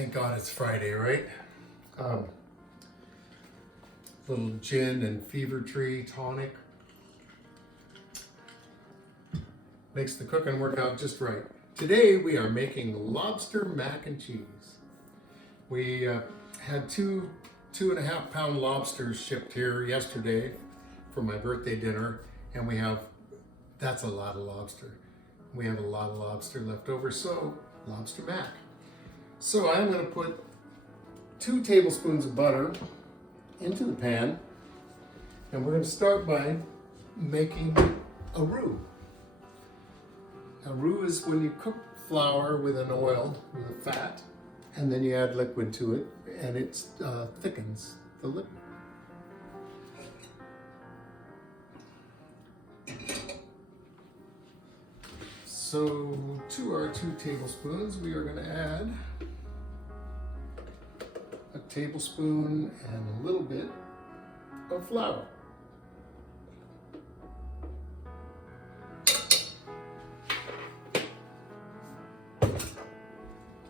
Thank God it's Friday, right? Little gin and fever tree tonic. Makes the cooking work out just right. Today we are making lobster mac and cheese. We had two 2.5 pound lobsters shipped here yesterday for my birthday dinner, and that's a lot of lobster. We have a lot of lobster left over, so lobster mac. So I'm going to put 2 tablespoons of butter into the pan, and we're going to start by making a roux. A roux is when you cook flour with an oil, with a fat, and then you add liquid to it, and it thickens the liquid. So to our 2 tablespoons, we are going to add a tablespoon and a little bit of flour.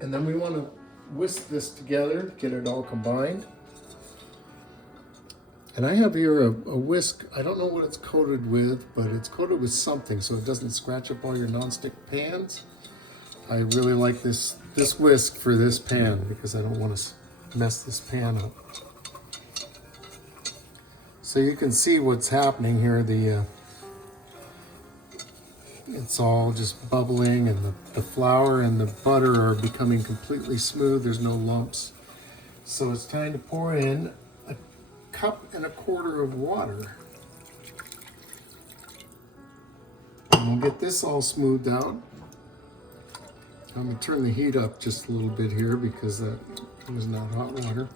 And then we want to whisk this together, get it all combined. And I have here a whisk. I don't know what it's coated with, but it's coated with something so it doesn't scratch up all your nonstick pans. I really like this whisk for this pan because I don't want to mess this pan up. So you can see what's happening here. It's all just bubbling, and the flour and the butter are becoming completely smooth. There's no lumps. So it's time to pour in 1.25 cups of water. And we'll get this all smoothed out. I'm going to turn the heat up just a little bit here because that was not hot water.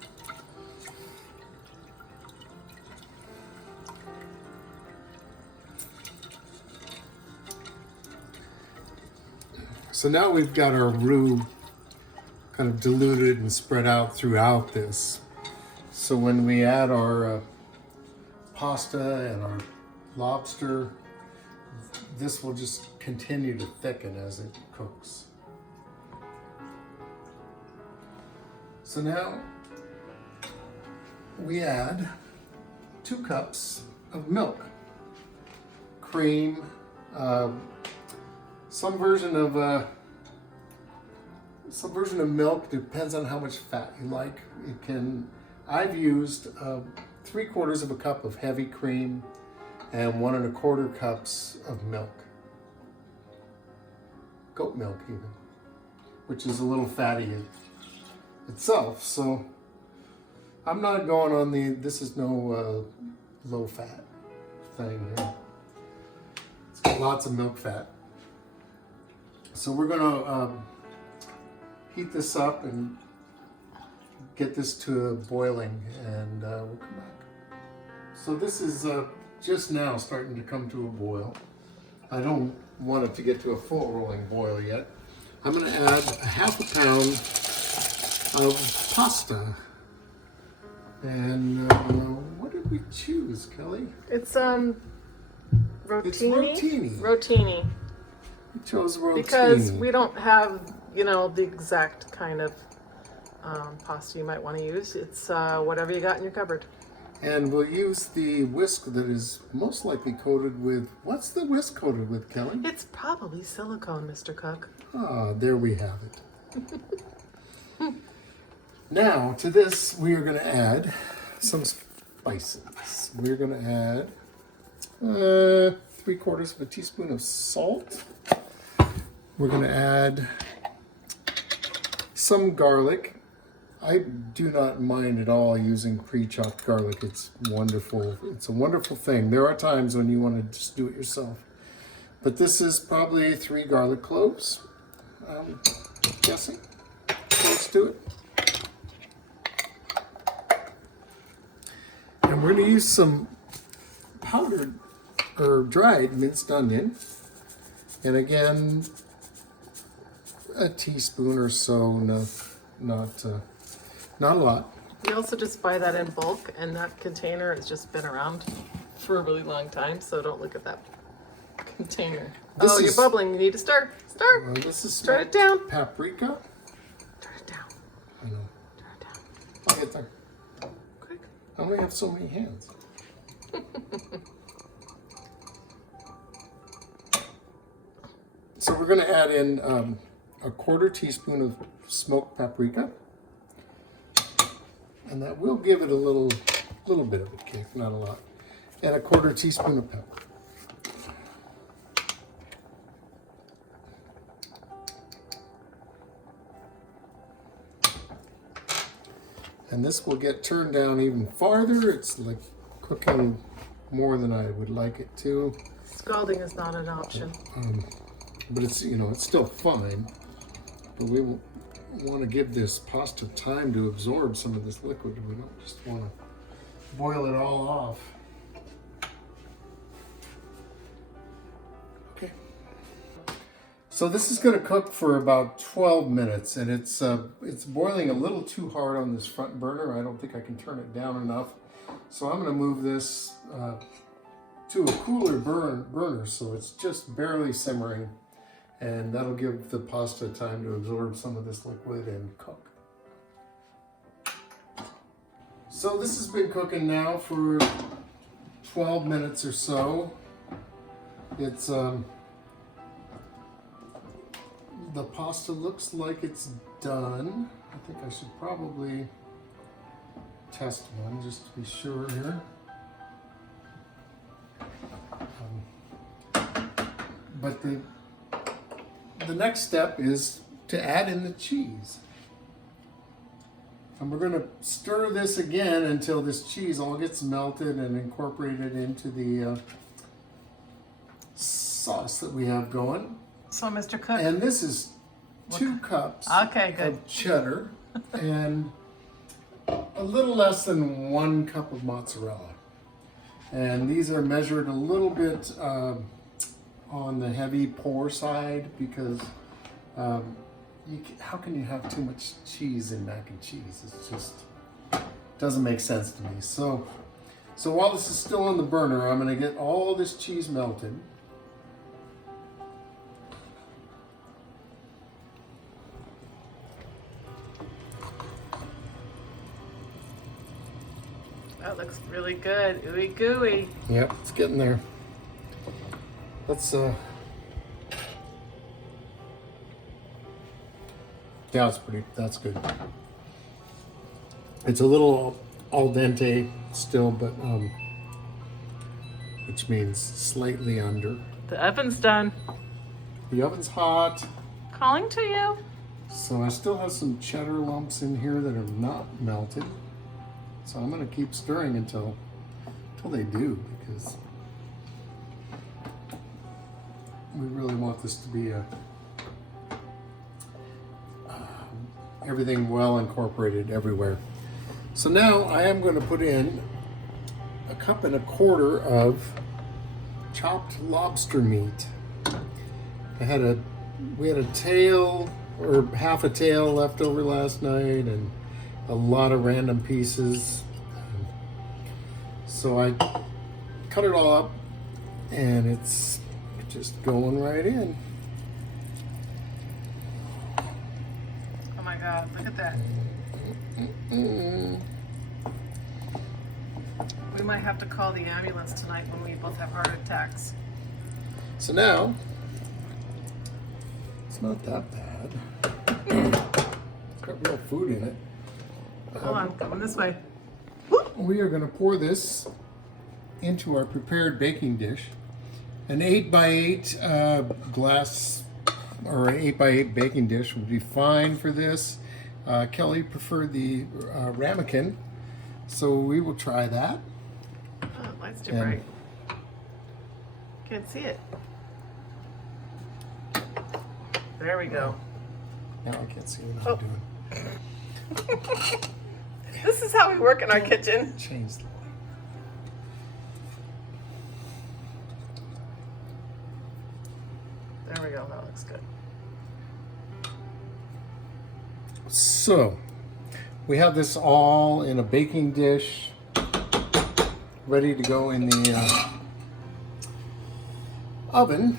So now we've got our roux kind of diluted and spread out throughout this. So when we add our pasta and our lobster, this will just continue to thicken as it cooks. So now we add 2 cups of milk, cream, some version of milk, depends on how much fat you like. I've used 3/4 cup of heavy cream and 1 1/4 cups of milk, goat milk even, which is a little fatty itself. So I'm not going on this is no low fat thing here. It's got lots of milk fat. So we're gonna heat this up and get this to boiling, and we'll come back. So this is just now starting to come to a boil. I don't want it to get to a full rolling boil yet. I'm gonna add 1/2 pound of pasta. And what did we choose, Kelly? It's rotini. It's rotini. Rotini. We chose rotini. Because we don't have, the exact kind of pasta you might want to use. It's whatever you got in your cupboard. And we'll use the whisk that is most likely coated with, what's the whisk coated with, Kelly? It's probably silicone, Mr. Cook. Ah, there we have it. Now, to this, we are going to add some spices. We're going to add 3/4 teaspoon of salt. We're going to add some garlic. I do not mind at all using pre-chopped garlic. It's wonderful. It's a wonderful thing. There are times when you want to just do it yourself. But this is probably 3 garlic cloves. I'm guessing. Close to it. And we're going to use some powdered or dried minced onion. And again, a teaspoon or so, not a lot. You also just buy that in bulk, and that container has just been around for a really long time, so don't look at that container. You're bubbling. You need to stir. Well, this is Stir it down. Paprika. Turn it down. And get there. Quick. I only have so many hands. So we're going to add in a 1/4 teaspoon of smoked paprika. And that will give it a little bit of a kick, not a lot. And a 1/4 teaspoon of pepper. And this will get turned down even farther. It's like cooking more than I would like it to. Scalding is not an option. But it's, you know, it's still fine. But we want to give this pasta time to absorb some of this liquid. We don't just want to boil it all off. Okay. So this is going to cook for about 12 minutes, and it's boiling a little too hard on this front burner. I don't think I can turn it down enough. So I'm going to move this to a cooler burner so it's just barely simmering, and that'll give the pasta time to absorb some of this liquid and cook. So this has been cooking now for 12 minutes or so. It's the pasta looks like it's done. I think I should probably test one just to be sure here. But the next step is to add in the cheese. And we're going to stir this again until this cheese all gets melted and incorporated into the sauce that we have going. So, Mr. Cook. And this is 2 cups of cheddar and a little less than 1 cup of mozzarella. And these are measured a little bit on the heavy pour side because how can you have too much cheese in mac and cheese? It just doesn't make sense to me. So while this is still on the burner, I'm going to get all this cheese melted. That looks really good. Ooey gooey. Yep, it's getting there. Let's yeah, that's good. It's a little al dente still, but which means slightly under. The oven's done. The oven's hot. Calling to you. So I still have some cheddar lumps in here that have not melted. So I'm gonna keep stirring until they do, because we really want this to be everything well incorporated everywhere. So now I am going to put in 1.25 cups of chopped lobster meat. We had a tail or half a tail left over last night and a lot of random pieces. So I cut it all up and it's just going right in. Oh my God, look at that. We might have to call the ambulance tonight when we both have heart attacks. So now, it's not that bad. It's got real food in it. Hold on, coming this way. We are going to pour this into our prepared baking dish. An 8x8 glass or an 8x8 baking dish would be fine for this. Kelly preferred the ramekin, so we will try that. Oh, the light's too bright. Can't see it. There we go. Now I can't see what I'm doing. This is how we work in our kitchen. Change the light. There we go. That looks good. So, we have this all in a baking dish, ready to go in the oven.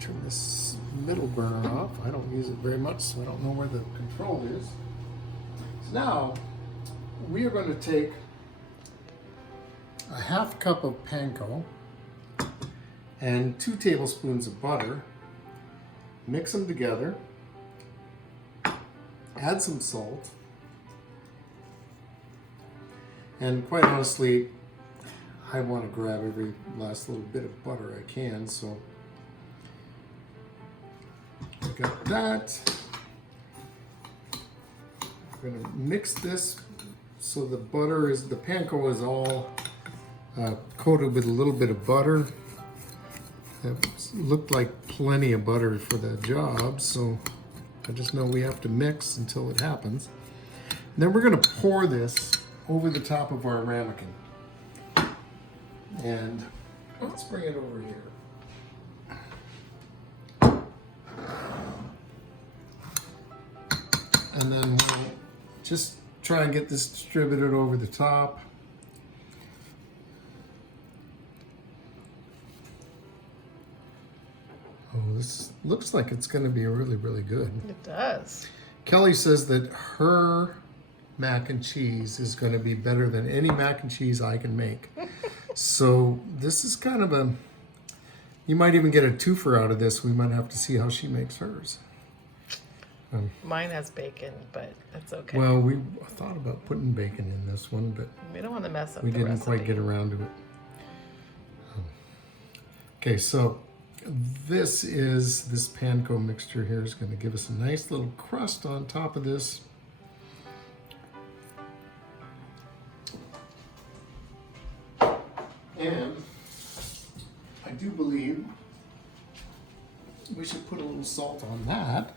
Turn this middle burner off. I don't use it very much, so I don't know where the control is. So now, we are going to take a half cup of panko and 2 tablespoons of butter, mix them together, add some salt, and quite honestly, I want to grab every last little bit of butter I can, so I got that. I'm going to mix this so the panko is all coated with a little bit of butter. That looked like plenty of butter for the job, so I just know we have to mix until it happens. And then we're going to pour this over the top of our ramekin. And let's bring it over here. And then we'll just try and get this distributed over the top. Oh, this looks like it's going to be really, really good. It does. Kelly says that her mac and cheese is going to be better than any mac and cheese I can make. So this is kind of you might even get a twofer out of this. We might have to see how she makes hers. Mine has bacon, but that's okay. Well, we thought about putting bacon in this one, but We don't want to mess up we the didn't recipe. quite get around to it. Okay, so this panko mixture here is going to give us a nice little crust on top of this. And I do believe we should put a little salt on that.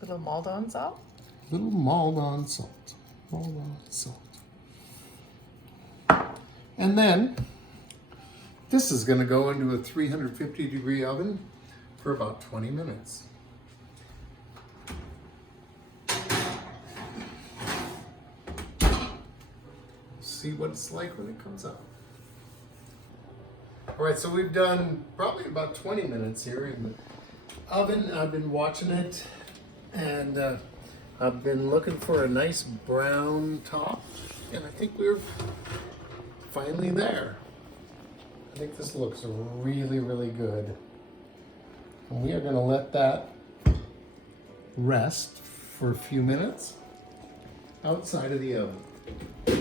Little Maldon salt? Little Maldon salt. Maldon salt. And then this is going to go into a 350-degree oven for about 20 minutes. See what it's like when it comes out. All right, so we've done probably about 20 minutes here in the oven. I've been watching it, and I've been looking for a nice brown top, and I think we're finally there. I think this looks really, really good. And we are going to let that rest for a few minutes outside of the oven.